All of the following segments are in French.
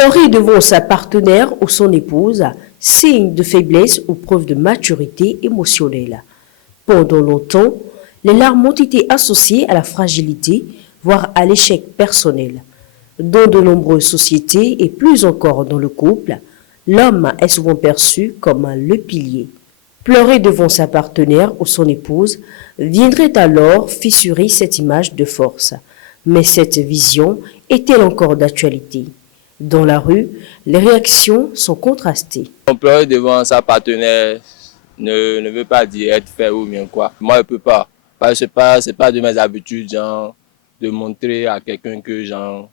Pleurer devant sa partenaire ou son épouse, signe de faiblesse ou preuve de maturité émotionnelle. Pendant longtemps, les larmes ont été associées à la fragilité, voire à l'échec personnel. Dans de nombreuses sociétés et plus encore dans le couple, l'homme est souvent perçu comme le pilier. Pleurer devant sa partenaire ou son épouse viendrait alors fissurer cette image de force. Mais cette vision est-elle encore d'actualité? Dans la rue, les réactions sont contrastées. Pleurer devant sa partenaire ne veut pas dire être fait ou bien quoi. Moi, je ne peux pas. Parce que c'est pas de mes habitudes, genre, de montrer à quelqu'un que, genre,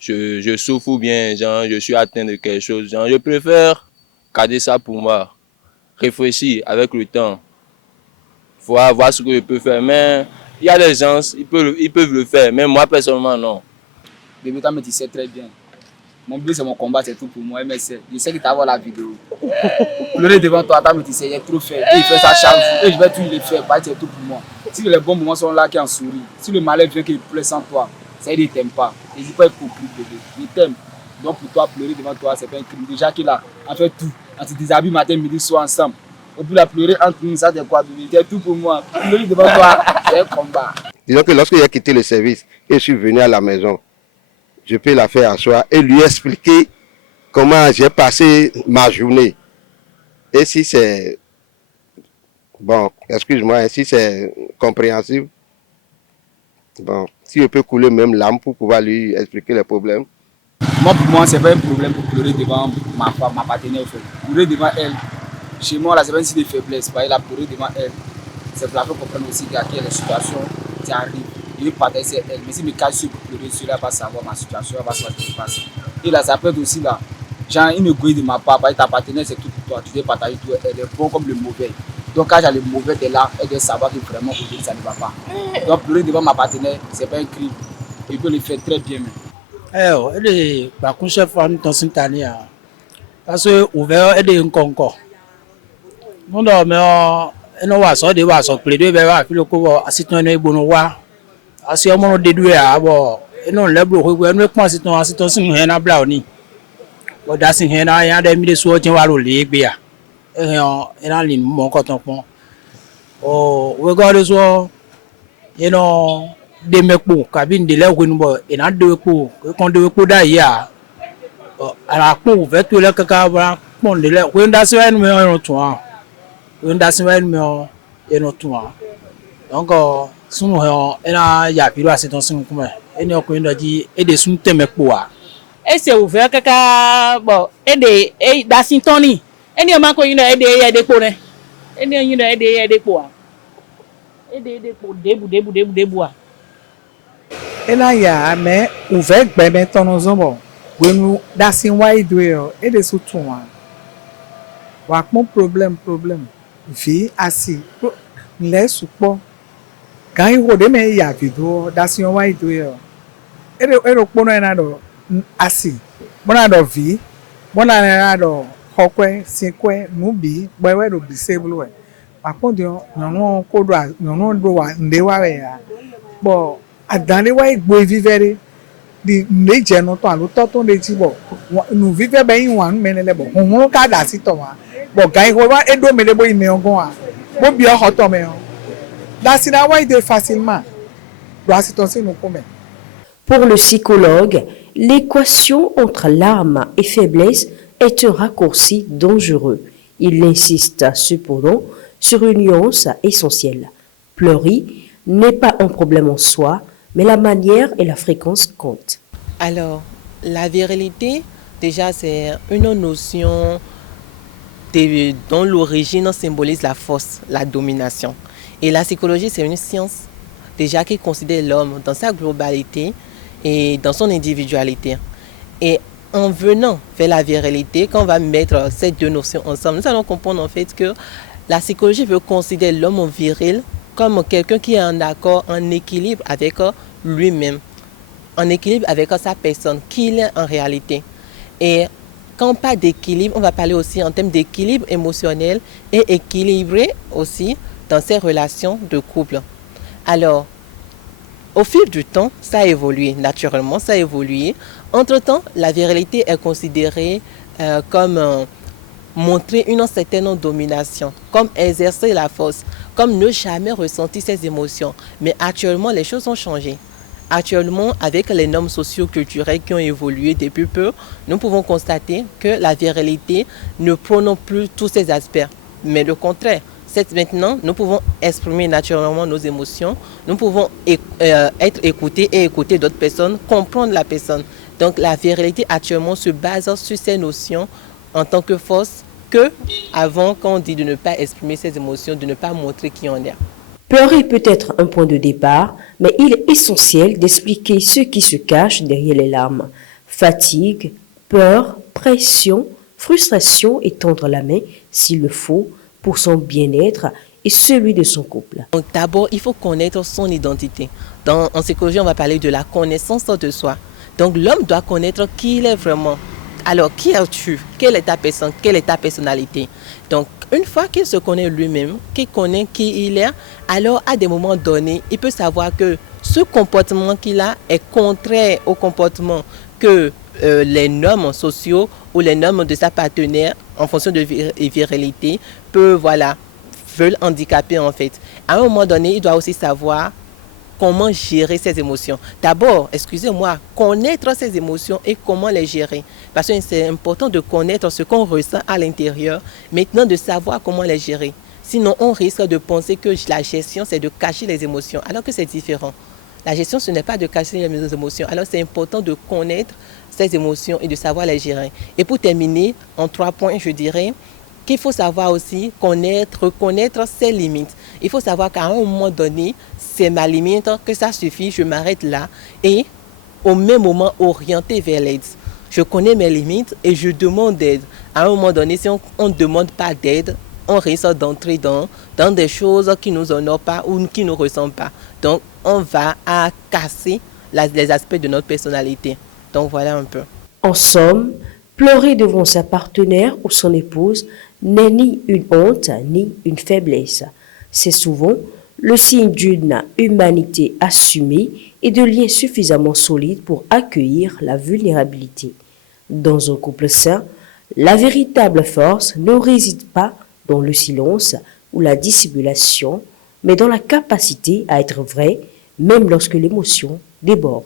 je souffre ou bien, genre, je suis atteint de quelque chose. Genre, je préfère garder ça pour moi. Réfléchir avec le temps. Voir ce que je peux faire. Mais il y a des gens, ils peuvent le faire. Mais moi, personnellement, non. Bébé, toi, mais tu sais très bien. Mon but, c'est mon combat, c'est tout pour moi. Mais je sais que tu vas voir la vidéo. Pleurer devant toi, mais tu sais, il est trop fait. Et il fait ça chaque jour. Et je vais tout le faire. C'est tout pour moi. Si les bons moments sont là, qu'il en sourit. Si le malheur vient qu'il pleure sans toi, ça il ne t'aime pas. N'hésite pas à être hypocrite, bébé. Il t'aime. Donc pour toi, pleurer devant toi, c'est pas un crime. Déjà qu'il a fait tout. On se déshabille matin, midi, soir ensemble. Au bout de la pleurer entre nous, ça c'est quoi, bébé? C'est tout pour moi. Pleurer devant toi, c'est un combat. Disons que lorsque j'ai quitté le service et je suis venu à la maison, je peux la faire asseoir et lui expliquer comment j'ai passé ma journée. Et si c'est, bon, excuse-moi, si c'est compréhensible, bon, si je peux couler même l'âme pour pouvoir lui expliquer les problèmes. Moi, pour moi, c'est pas un problème pour pleurer devant ma femme, ma partenaire. Pleurer devant elle, chez moi, là, c'est pas un signe de faiblesse. Elle a pleuré devant elle. C'est pour la faire comprendre aussi qu'il y a des situations qui arrivent. Je vais partager elle. Mais si me cache sur pleurer, celui-là va savoir ma situation, elle va savoir ce qui se passe. Et là, ça peut être aussi là, genre une égoïste de ma part, parce que ta partenaire, c'est tout pour toi. Tu dois partager tout. Elle est bon comme le mauvais. Donc, quand j'ai le mauvais de là, elle doit savoir que vraiment, aujourd'hui, ça ne va pas. Donc, pleurer devant ma partenaire, c'est pas un crime. Il peut le faire très bien. Ele bakunche fan tonsintania parce que ouvert et de nkonko non do me eno wa so de wa so ple de be wa fi ko asiton no igbono wa asi omo no de du a bo eno lebro ko eno pon asiton sin he na bla oni o da sin he na ya de mi de so tin wa ro le gbe ya ena lin mo ko ton pon o we go de so de mepo kabin de le bo ena de ko kon de ko da ya ala po ve to le kaka bra pon de le ko nda se wa me o tun a ko nda se wa me o tun a donc sunu he ena ya bi ro asiton sin kuma eni okunrin do ji e de sun te mepo a e se o ve kaka bo e de e da sin ton ni eni o ma ko yin e de po ne eni yin e de po a e de po debu a ela ya me uve gbeme tono zomo gwenu dasin wa idwe e de sutun wa pon problem vi asi nle supo kan ho de me ya video dasin wa idwe e ro pono na do asi bona do vi bona na do hokwe sinkwe nubi gbewe do disable we wa pon de no ko do wa nde wa we ya bo adani wa igbo vivere di neje no to alo to de ti bo nu vive be yin wan menele bo won ka da si to wa bo gan ho wa edo mele bo ime ogun a bo bi o hoto me o da si na wa ide facilement do asiton si no come. Pour le psychologue, l'équation entre larmes et faiblesse est un raccourci dangereux. Il insiste cependant sur une nuance essentielle. Pleurer n'est pas un problème en soi, mais la manière et la fréquence comptent. Alors, la virilité, déjà, c'est une notion dont l'origine symbolise la force, la domination. Et la psychologie, c'est une science déjà qui considère l'homme dans sa globalité et dans son individualité. Et en venant vers la virilité, quand on va mettre ces deux notions ensemble, nous allons comprendre en fait que la psychologie veut considérer l'homme viril comme quelqu'un qui est en accord, en équilibre avec lui-même, en équilibre avec sa personne, qui il est en réalité. Et quand on parle d'équilibre, on va parler aussi en termes d'équilibre émotionnel et équilibré aussi dans ses relations de couple. Alors, Au fil du temps, ça a évolué, naturellement, ça a évolué. Entre-temps, la virilité est considérée comme montrer une certaine domination, comme exercer la force, comme ne jamais ressentir ses émotions. Mais actuellement, les choses ont changé. Actuellement, avec les normes socio-culturelles qui ont évolué depuis peu, nous pouvons constater que la virilité ne prône plus tous ces aspects, mais le contraire. Maintenant, nous pouvons exprimer naturellement nos émotions, nous pouvons être écoutés et écouter d'autres personnes, comprendre la personne. Donc la virilité actuellement se base sur ces notions en tant que force que avant, quand on dit de ne pas exprimer ses émotions, de ne pas montrer qui on est. Pleurer peut être un point de départ, mais il est essentiel d'expliquer ce qui se cache derrière les larmes. Fatigue, peur, pression, frustration et tendre la main, s'il le faut, pour son bien-être et celui de son couple. Donc d'abord, il faut connaître son identité. En psychologie, on va parler de la connaissance de soi. Donc l'homme doit connaître qui il est vraiment. Alors, qui es-tu? Quelle est ta personne? Quelle est ta personnalité? Donc, une fois qu'il se connaît lui-même, qu'il connaît qui il est, alors à des moments donnés, il peut savoir que ce comportement qu'il a est contraire au comportement que les normes sociaux ou les normes de sa partenaire, en fonction de virilité, veulent handicaper en fait. À un moment donné, il doit aussi savoir comment gérer ses émotions. D'abord, connaître ses émotions et comment les gérer. Parce que c'est important de connaître ce qu'on ressent à l'intérieur, maintenant de savoir comment les gérer. Sinon, on risque de penser que la gestion, c'est de cacher les émotions, alors que c'est différent. La gestion, ce n'est pas de cacher les émotions. Alors, c'est important de connaître ses émotions et de savoir les gérer. Et pour terminer, en 3 points, je dirais qu'il faut savoir aussi reconnaître ses limites. Il faut savoir qu'à un moment donné, c'est ma limite, que ça suffit, je m'arrête là et au même moment orienter vers l'aide. Je connais mes limites et je demande d'aide. À un moment donné, si on ne demande pas d'aide, on risque d'entrer dans des choses qui ne nous honorent pas ou qui ne nous ressemblent pas. Donc, on va casser les aspects de notre personnalité. Donc, voilà un peu. En somme, pleurer devant sa partenaire ou son épouse n'est ni une honte ni une faiblesse. C'est souvent le signe d'une humanité assumée et de liens suffisamment solides pour accueillir la vulnérabilité. Dans un couple sain, la véritable force ne réside pas dans le silence ou la dissimulation, mais dans la capacité à être vrai, même lorsque l'émotion déborde.